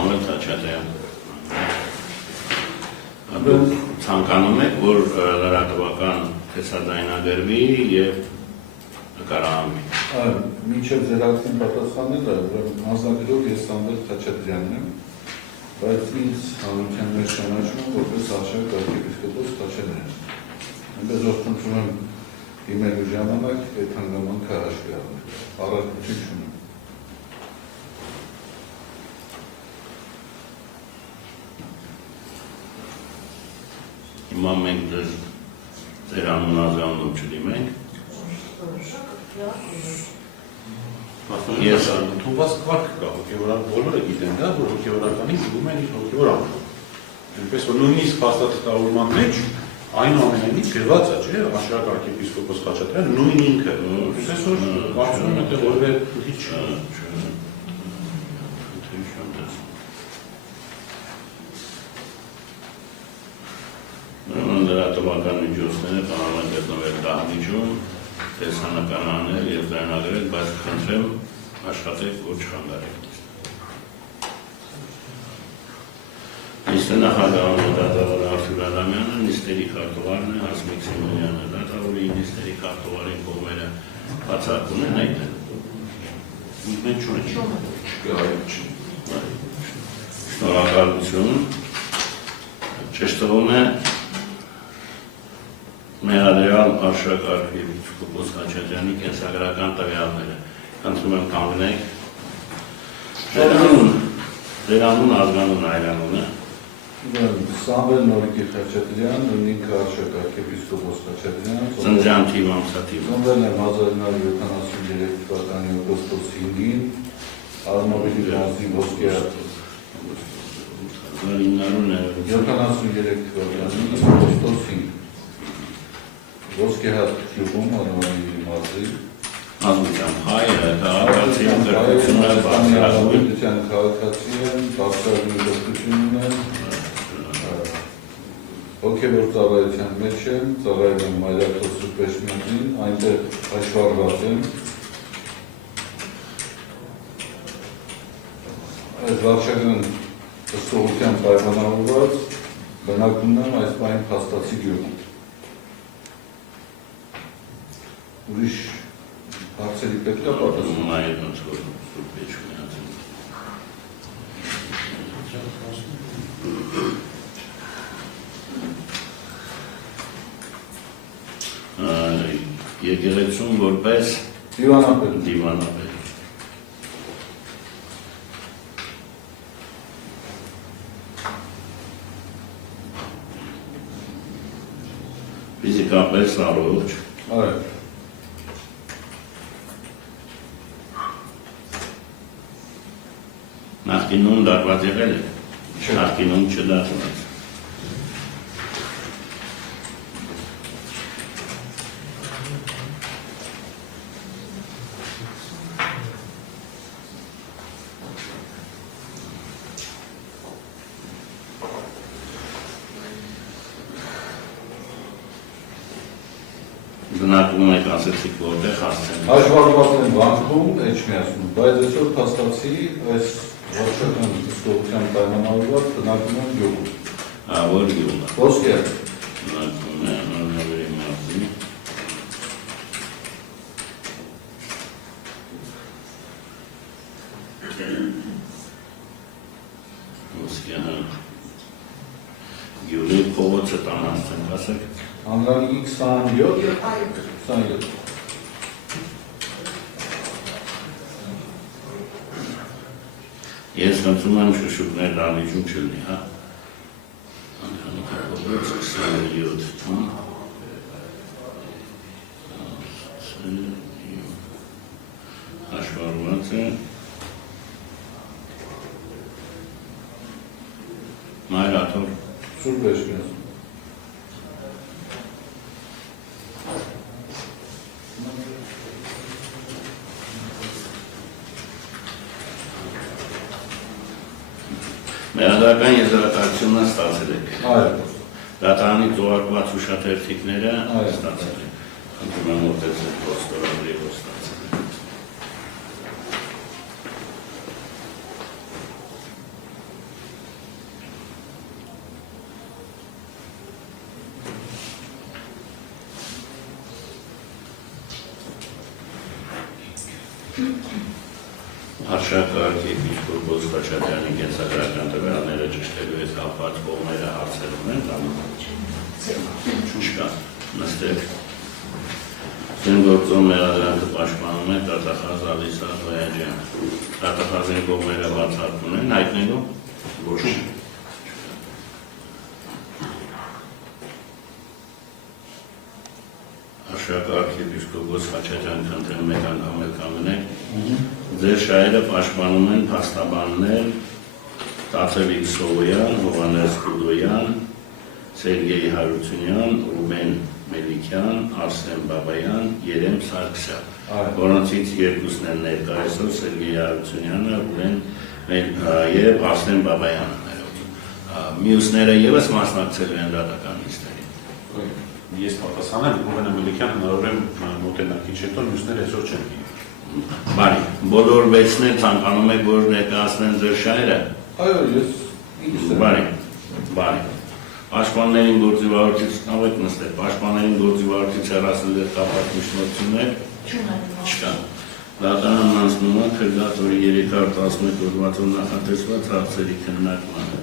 Սամվել Թաչատյան։ Ցանկանում եք, որ լրատվական տեսադայնագրվի և նկարահանվի։ Մինչև ձեր ակտին պատասխանելը, մասնագրով ես Սամվել Թաչատյանն եմ, բայց ինձ հանրության մեջ ճանաչում եմ որպես Արշակ arczepiskopos Թաչատյան։ Այնպես որ խնդրում եմ իմելու ժամանակ այդ հանգամանքը հաշվի առնել, առարկություն չունեմ։ Հիմա մենք ձեր անուն ազգանունով չդիմենք։ Ես ընդունված կարգ կա, հոգևորական բոլորը գիտեն դա, որ հոգևորականին զգում են իր հոգևոր անունով։ Այնպես որ նույնիսկ փաստաթղթավորման մեջ այնուամենայնիվ գրված է, չէ՞, Արշակ arczepiskopos Խաչատրյան նույն ինքը։ Այսպես որ կարծում եմ այդտեղ որևէ խնդիր չկա։ Լրատվական միջոցները կարող են գտնվել դահլիճում, տեսանկարանել և ձայնագրել, բայց խնդրեմ աշխատեք, որ չխանգարեք։ Նիստը նախագահում դատավոր Արթուր Ադամյանը, նիստերի քարտուղարն է Հասմիկ Սիմոնյանը, դատավորի նիստերի քարտուղարի կողմերը բացառում են այդտեղ։ Մենք չունենք։ Շնորհակալություն։ Ճշտվում է Մեղադրյալ Արշակ arczepiskopos Խաչատրյանի կենսագրական տվյալները։ Խնդրում եմ կանգնեք։ Ձեր անուն ազգանուն այրանունը։ Սամվել Նորիկի Խաչատրյան, նույնինքը Արշակ arczepiskopos Խաչատրյան։ Ծննդյան թիվ ամսաթիվ։ Ծնվել եմ 1973 թվականի օգոստոս 5-ին, Արմավիրի մարզի Ոսկեհատ։ 73 թվականի օգոստոս 5 Ոսկեհատ գյուղում Արմավիրի մարզի Ազգության հայը, քաղաքացիում կրթությունը բարձրագույն քաղաքացի են, բարձրագույն կրթություն ունեն, հոգևոր ծառայության մեջ են, ծառայում են Մայրաքոս Սուրբեշմյանին, այնտեղ հաշվառված են։ Այդ վարչական ըստողության պայմանավորված բնակվում եմ այս պահին Փաստացի գյուղում։ Ուրիշ հարցերի պետք է պատասխան։ Այո, ոնց որ Սուրբեշմյանին։ Եկեղեցում որպես դիվանապետ։ Ֆիզիկապես առողջ։ Այո։ Նախկինում դատված եղել է։ Նախկինում չդատված։ Բնակվում եք ասեցիք որտեղ հասցեն։ Հաշվառված են բանկում, Էջմիածնում, բայց այսօր Փաստացի այս վարչական ըստողության պայմանավորված բնակվում են գյուղում։ Որ գյուղում է։ Ոսկեհատ։ Բնակվում է Արմավիրի մարզի։ Ոսկեհատ։ Գյուղի փողոցը տանացնենք, ասեք։ Անվանի 27։ Ես խնդրում եմ շշուկներ դահլիճում չլինի, հա։ Անհանուկ փողոց 27-ում։ Հաշվառված է Մայրաթոր Սուրբեշմյան։ Մեղադրական եզրակացությունն ստացել եք։ Այո։ Դատարանի թողարկված հուշաթերթիկները Այո։ ստացել եք։ Խնդրում եմ մոտեցեք փոստորագրի, որ ստացել եք։ Արշակարգ եպիսկոպոս Խաչատրյանի կենսագրական տվյալները ճշտելու հետ կապված կողմերը հարցեր ունեն կամ չկա, նստեք։ Զինգործող մեղադրանքը պաշտպանում է Տաթախազ Ալիսա Ղոյաջյանը։ Տաթախազին կողմերը բացառում են հայտնելու ոչ։ Արշակարգ եպիսկոպոս Խաչատրյան քննեմ մեկ անգամ էլ կամենեք։ Ձեր շահերը պաշտպանում են փաստաբաններ Տաթևիկ Սովոյան, Հովհաննես Կուդոյան, Սերգեյ Հարությունյան, Ռուբեն Մելիքյան, Արսեն Բաբայան, Երեմ Սարգսյան, որոնցից երկուսն են ներկա այսօր Սերգեյ Հարությունյանը, Ռուբեն եւ Արսեն Բաբայանը։ Մյուսները եւս մասնակցելու են դատական նիստերին։ Ես պատասխանեմ, Ռուբեն Մելիքյանը հնարավոր է մոտենալ քիչ հետո, մյուսները այսօր չեն գիտի։ Բարի, բոլոր վեցներ ցանկանում եք, որ ներկայացնեն ձեր շահերը։ Այո, ես ինքս եմ։ Բարի։ Պաշտպաններին գործիվարությունից նավեք նստեք, պաշտպաններին գործիվարությունից հեռացնել եք կապած միջնորդություններ չկան։ Դատարանն անցնում է քրդատորի 311 հոդվածով նախատեսված հարցերի քննարկմանը։